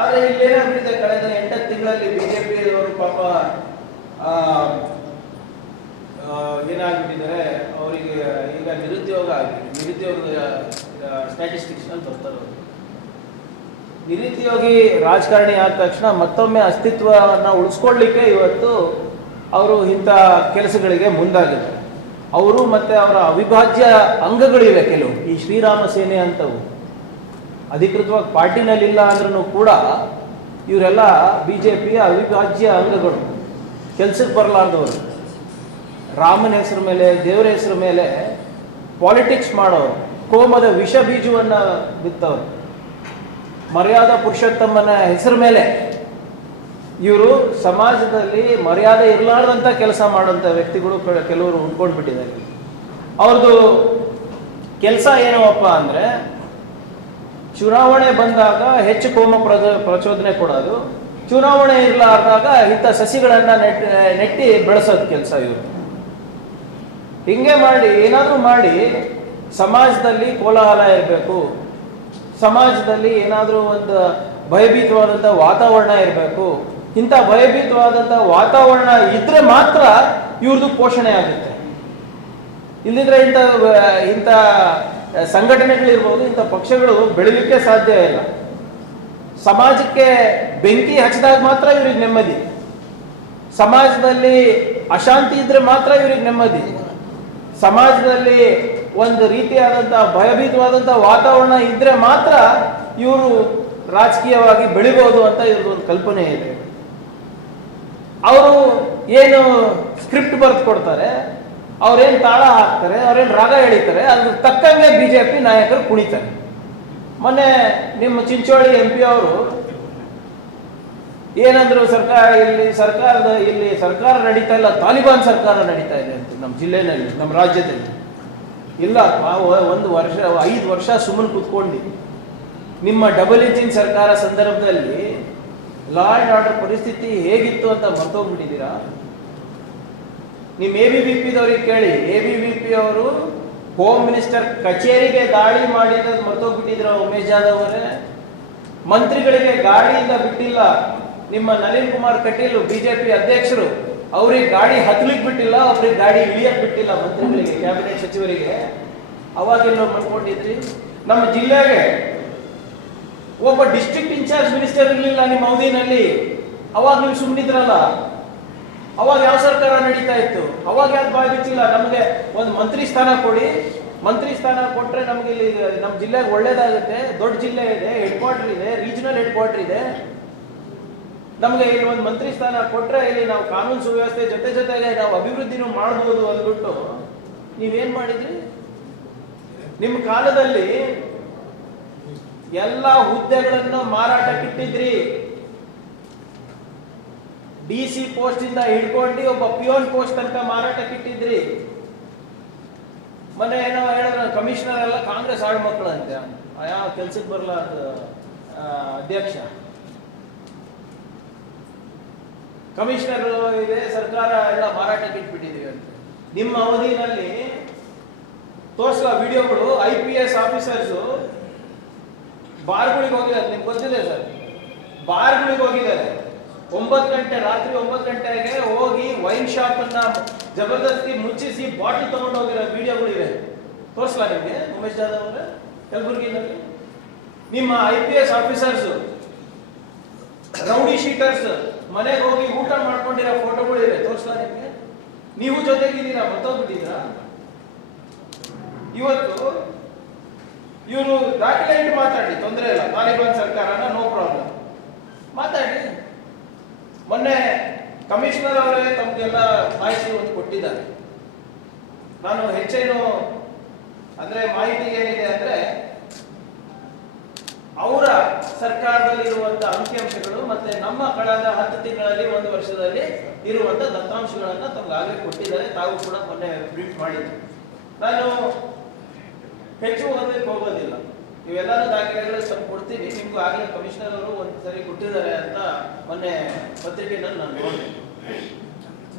ಆದ್ರೆ ಇಲ್ಲಿ ಏನಾಗ್ಬಿಟ್ಟಿದೆ ಕಳೆದ ಎಂಟತ್ತು ತಿಂಗಳಲ್ಲಿ ಬಿಜೆಪಿ ಅವರು ಪಾಪ ಏನಾಗ್ಬಿಟ್ಟಿದ್ದಾರೆ? ಅವರಿಗೆ ಈಗ ನಿರುದ್ಯೋಗ ಆಗಿದೆ. ನಿರುದ್ಯೋಗದ ಸ್ಟ್ಯಾಟಿಸ್ಟಿಕ್ಸ್ ಅಂತ ಬರ್ತಾರೆ ನಿರುದ್ಯೋಗಿ ರಾಜಕಾರಣಿ ಆದ ತಕ್ಷಣ ಮತ್ತೊಮ್ಮೆ ಅಸ್ತಿತ್ವವನ್ನು ಉಳಿಸ್ಕೊಳ್ಳಿಕ್ಕೆ ಇವತ್ತು ಅವರು ಇಂಥ ಕೆಲಸಗಳಿಗೆ ಮುಂದಾಗಿದ್ದಾರೆ. ಅವರು ಮತ್ತೆ ಅವರ ಅವಿಭಾಜ್ಯ ಅಂಗಗಳಿವೆ ಕೆಲವು. ಈ ಶ್ರೀರಾಮ ಸೇನೆ ಅಂತವು. ಅಧಿಕೃತವಾಗಿ ಪಾರ್ಟಿನಲ್ಲಿಲ್ಲ ಅಂದ್ರೂ ಕೂಡ ಇವರೆಲ್ಲ ಬಿ ಜೆ ಪಿಯ ಅವಿಭಾಜ್ಯ ಅಂಗಗಳು. ಕೆಲ್ಸಕ್ಕೆ ಬರಲಾರ್ದವರು. ರಾಮನ ಹೆಸರು ಮೇಲೆ, ದೇವರ ಹೆಸರು ಮೇಲೆ ಪಾಲಿಟಿಕ್ಸ್ ಮಾಡೋರು. ಕೋಮದ ವಿಷ ಬೀಜವನ್ನು ಬಿತ್ತವರು. ಮರ್ಯಾದ ಪುರುಷೋತ್ತಮನ ಹೆಸರು ಮೇಲೆ ಇವರು ಸಮಾಜದಲ್ಲಿ ಮರ್ಯಾದೆ ಇರಲಾರ್ದಂಥ ಕೆಲಸ ಮಾಡುವಂಥ ವ್ಯಕ್ತಿಗಳು ಕೆಲವರು ಉಂಡ್ಕೊಂಡು ಬಿಟ್ಟಿದ್ದಾರೆ ಅವ್ರದ್ದು ಕೆಲಸ ಏನವಪ್ಪ ಅಂದರೆ ಚುನಾವಣೆ ಬಂದಾಗ ಹೆಚ್ಚು ಕೋಮ ಪ್ರಚೋ, ಪ್ರಚೋದನೆ ಕೊಡೋದು. ಚುನಾವಣೆ ಇರಲಾರ್ದಾಗ ಇಂಥ ಸಸಿಗಳನ್ನು ನೆಟ್, ನೆಟ್ಟಿ ಬೆಳೆಸೋದು ಕೆಲಸ ಇವರು. ಹಿಂಗೆ ಮಾಡಿ, ಏನಾದರೂ ಮಾಡಿ, ಸಮಾಜದಲ್ಲಿ ಕೋಲಾಹಲ ಇರಬೇಕು. ಸಮಾಜದಲ್ಲಿ ಏನಾದರೂ ಒಂದು ಭಯಭೀತವಾದಂಥ ವಾತಾವರಣ ಇರಬೇಕು. ಇಂಥ ಭಯಭೀತವಾದಂಥ ವಾತಾವರಣ ಇದ್ರೆ ಮಾತ್ರ ಇವ್ರದ್ದು ಪೋಷಣೆ ಆಗುತ್ತೆ. ಇಲ್ಲಿದ್ರೆ ಇಂಥ ಇಂಥ ಸಂಘಟನೆಗಳಿರ್ಬೋದು, ಇಂಥ ಪಕ್ಷಗಳು ಬೆಳಿಲಿಕ್ಕೆ ಸಾಧ್ಯ ಇಲ್ಲ. ಸಮಾಜಕ್ಕೆ ಬೆಂಕಿ ಹಚ್ಚಿದಾಗ ಮಾತ್ರ ಇವ್ರಿಗೆ ನೆಮ್ಮದಿ. ಸಮಾಜದಲ್ಲಿ ಅಶಾಂತಿ ಇದ್ರೆ ಮಾತ್ರ ಇವ್ರಿಗೆ ನೆಮ್ಮದಿ. ಸಮಾಜದಲ್ಲಿ ಒಂದು ರೀತಿಯಾದಂತಹ ಭಯಭೀತವಾದಂತಹ ವಾತಾವರಣ ಇದ್ರೆ ಮಾತ್ರ ಇವರು ರಾಜಕೀಯವಾಗಿ ಬೆಳಿಬಹುದು ಅಂತ ಇವ್ರದ್ದು ಕಲ್ಪನೆ ಇದೆ. ಅವರು ಏನು ಸ್ಕ್ರಿಪ್ಟ್ ಬರೆದು ಕೊಡ್ತಾರೆ ಅವ್ರೇನು ತಾಳ ಹಾಕ್ತಾರೆ, ಅವ್ರೇನು ರಾಗ ಎಳಿತಾರೆ, ಅದ್ರ ತಕ್ಕಂಗೆ ಬಿ ಜೆ ಪಿ ನಾಯಕರು ಕುಣಿತಾರೆ. ಮೊನ್ನೆ ನಿಮ್ಮ ಚಿಂಚೋಳಿ ಎಂ ಪಿ ಅವರು, ಏನಂದ್ರು ಸರ್ಕಾರ ಇಲ್ಲಿ, ಸರ್ಕಾರದ ಇಲ್ಲಿ ಸರ್ಕಾರ ನಡೀತಾ ಇಲ್ಲ, ತಾಲಿಬಾನ್ ಸರ್ಕಾರ ನಡೀತಾ ಇದೆ ಅಂತ ನಮ್ಮ ಜಿಲ್ಲೆನಲ್ಲಿ, ನಮ್ಮ ರಾಜ್ಯದಲ್ಲಿ. ಇಲ್ಲ, ನಾವು ಒಂದು ವರ್ಷ, ಐದು ವರ್ಷ ಸುಮ್ಮನೆ ಕೂತ್ಕೊಂಡು ನಿಮ್ಮ ಡಬಲ್ ಇಂಜಿನ್ ಸರ್ಕಾರ ಸಂದರ್ಭದಲ್ಲಿ ಲಾ ಆ್ಯಂಡ್ ಆರ್ಡರ್ ಪರಿಸ್ಥಿತಿ ಹೇಗಿತ್ತು ಅಂತ ಮರ್ತೋಗ್ಬಿಟ್ಟಿದ್ದೀರಾ? ನಿಮ್ಮ ಎ ಬಿ ಬಿ ಪಿದವ್ರಿಗೆ ಕೇಳಿ. ಎ ಬಿ ಬಿ ಪಿ ಅವರು ಹೋಮ್ ಮಿನಿಸ್ಟರ್ ಕಚೇರಿಗೆ ದಾಳಿ ಮಾಡಿದ ಮರ್ತೋಗ್ಬಿಟ್ಟಿದ್ರು ಉಮೇಶ್ ಜಾಧವ್ ಅವರೇ. ಮಂತ್ರಿಗಳಿಗೆ ಗಾಡಿಯಿಂದ ಬಿಟ್ಟಿಲ್ಲ ನಿಮ್ಮ ನಳಿನ್ ಕುಮಾರ್ ಕಟೀಲ್ ಬಿಜೆಪಿ ಅಧ್ಯಕ್ಷರು. ಅವ್ರಿಗೆ ಗಾಡಿ ಹತ್ಲಿಕ್ ಬಿಟ್ಟಿಲ್ಲ, ಅವ್ರಿಗೆ ಗಾಡಿ ಇಳಿಯಕ್ ಬಿಟ್ಟಿಲ್ಲ ಮಂತ್ರಿಗಳಿಗೆ, ಕ್ಯಾಬಿನೆಟ್ ಸಚಿವರಿಗೆ. ಅವಾಗೆಲ್ಲೋ ಮಾಡ್ಕೊಂಡಿದ್ರಿ ನಮ್ಮ ಜಿಲ್ಲೆಗೆ ಒಬ್ಬ ಡಿಸ್ಟ್ರಿಕ್ಟ್ ಇನ್ಚಾರ್ಜ್ ಮಿನಿಸ್ಟರ್ ಇರಲಿಲ್ಲ ನಿಮ್ಮ ಅವಧಿನಲ್ಲಿ. ಅವಾಗ ನೀವು ಸುಮ್ಮನಿದ್ರಲ್ಲ ಅವಾಗ ಯಾವ ಸರ್ಕಾರ ನಡೀತಾ ಇತ್ತು? ಅವಾಗ ಯಾಕೆ ಬಾಯ್ ಬಿಚ್ಚಿಲ್ಲ ನಮಗೆ ಒಂದು ಮಂತ್ರಿ ಸ್ಥಾನ ಕೊಡಿ. ಮಂತ್ರಿ ಸ್ಥಾನ ಕೊಟ್ರೆ ನಮ್ಗೆ ಇಲ್ಲಿ ನಮ್ಮ ಜಿಲ್ಲೆಗೆ ಒಳ್ಳೇದಾಗುತ್ತೆ. ದೊಡ್ಡ ಜಿಲ್ಲೆ ಇದೆ ಹೆಡ್ ಕ್ವಾರ್ಟರ್ ಇದೆ ರೀಜನಲ್ ಹೆಡ್ ಕ್ವಾರ್ಟರ್ ಇದೆ. ನಮಗೆ ಇಲ್ಲಿ ಒಂದು ಮಂತ್ರಿ ಸ್ಥಾನ ಕೊಟ್ರೆ ಇಲ್ಲಿ ನಾವು ಕಾನೂನು ಸುವ್ಯವಸ್ಥೆ ಜೊತೆ ಜೊತೆಗೆ ನಾವು ಅಭಿವೃದ್ಧಿನೂ ಮಾಡ್ಬೋದು ಅಂದ್ಬಿಟ್ಟು ನೀವೇನ್ ಮಾಡಿದ್ರಿ? ನಿಮ್ಮ ಕಾಲದಲ್ಲಿ ಎಲ್ಲ ಹುದ್ದೆಗಳನ್ನು ಮಾರಾಟಕ್ಕಿಟ್ಟಿದ್ರಿ. ಡಿ ಸಿ ಪೋಸ್ಟ್ ಇಂದ ಹಿಡ್ಕೊಂಡು ಒಬ್ಬ ಪಿಯೋನ್ ಪೋಸ್ಟ್ ತನಕ ಮಾರಾಟಕ್ಕಿಟ್ಟಿದ್ರಿ ಮೊನ್ನೆ ಏನೋ ಹೇಳಿದ್ರು ಕಮಿಷನರ್ ಎಲ್ಲ ಕಾಂಗ್ರೆಸ್ ಆಳ್ ಮಕ್ಕಳಂತೆ. ಯಾವ ಕೆಲ್ಸಕ್ಕೆ ಬರಲ್ಲ ಅಧ್ಯಕ್ಷ. ಕಮಿಷನರ್ ಇದೆ, ಸರ್ಕಾರ ಎಲ್ಲ ಮಾರಾಟಕ್ಕೆ ಇಟ್ಬಿಟ್ಟಿದೀವಿ ಅಂತ. ನಿಮ್ಮ ಅವಧಿನಲ್ಲಿ ತೋರಿಸುವ ವಿಡಿಯೋಗಳು, ಐ ಪಿ ಎಸ್ ಆಫೀಸರ್ಸು ಬಾರ್ಗಳಿಗೆ ಹೋಗಿದ್ದಾರೆ. ನಿಮ್ಗೆ ಗೊತ್ತಿದೆ ಸರ್, ಬಾರ್ಗಳಿಗೆ ಹೋಗಿದ್ದಾರೆ. ಒಂಬತ್ತು ಗಂಟೆ, ರಾತ್ರಿ ಒಂಬತ್ತು ಗಂಟೆಗೆ ಹೋಗಿ ವೈನ್ ಶಾಪ್ ಅನ್ನ ಜಬರ್ದಸ್ತಿ ಮುಚ್ಚಿಸಿ ಬಾಟಲ್ ತಗೊಂಡು ಹೋಗಿರೋ ವಿಡಿಯೋಗಳಿವೆ. ತೋರಿಸ್ಲಾ ನಿಮಗೆ, ಉಮೇಶ್ ಜಾಧವ್ ಅವರ? ಕಲಬುರಗಿನಲ್ಲಿ ನಿಮ್ಮ I P S officers rowdy sheeters, ಮನೆಗೆ ಹೋಗಿ ಊಟ ಮಾಡ್ಕೊಂಡಿರೋ ಫೋಟೋಗಳಿವೆ. ತೋರಿಸ್ಲಾ ನಿಮಗೆ? ನೀವು ಜೊತೆಗಿದ್ದೀರಾ ಮತ್ತೋಗ್ಬಿಟ್ಟಿದ್ದೀರಾ ಇವತ್ತು ಇವರು ಇಟ್ಟು ಮಾತಾಡಿ, ತೊಂದರೆ ಇಲ್ಲ. ತಾಲಿಬಾನ್ ಸರ್ಕಾರನ ನೋ ಪ್ರಾಬ್ಲಮ್ ಮಾತಾಡಿ ಮೊನ್ನೆ ಅವರೇ ತಮಗೆಲ್ಲ ಮಾಹಿತಿ ಒಂದು ಕೊಟ್ಟಿದ್ದಾರೆ. ನಾನು ಹೆಚ್ಚೇನು ಅಂದ್ರೆ ಮಾಹಿತಿ ಏನಿದೆ ಅಂದ್ರೆ ಅವರ ಸರ್ಕಾರದಲ್ಲಿ ಇರುವಂತ ಅಂಕಿಅಂಶಗಳು ಮತ್ತೆ ನಮ್ಮ ಕಳೆದ ಹತ್ತು ತಿಂಗಳಲ್ಲಿ ಒಂದು ವರ್ಷದಲ್ಲಿ ಇರುವಂತ ದತ್ತಾಂಶಗಳನ್ನ ಆಗಲೇ ಕೊಟ್ಟಿದ್ದಾರೆ. ತಾವು ಕೂಡ ಮೊನ್ನೆ ಬ್ರೀಫ್ ಮಾಡಿದ್ರು ನಾನು ಹೆಚ್ಚು ಓದಲಿಕ್ಕೆ ಹೋಗೋದಿಲ್ಲ. ಇವೆಲ್ಲರೂ ದಾಖಲೆಗಳು ಸ್ವಲ್ಪ ಕೊಡ್ತೀವಿ ನಿಮ್ಗೂ ಆಗಲೇ ಕಮಿಷನರ್ ಅವರು ಒಂದ್ಸರಿ ಕೊಟ್ಟಿದ್ದಾರೆ ಅಂತ ಮೊನ್ನೆ ಪತ್ರಿಕೆನಲ್ಲಿ ನಾನು ನೋಡಿದೆ Amen.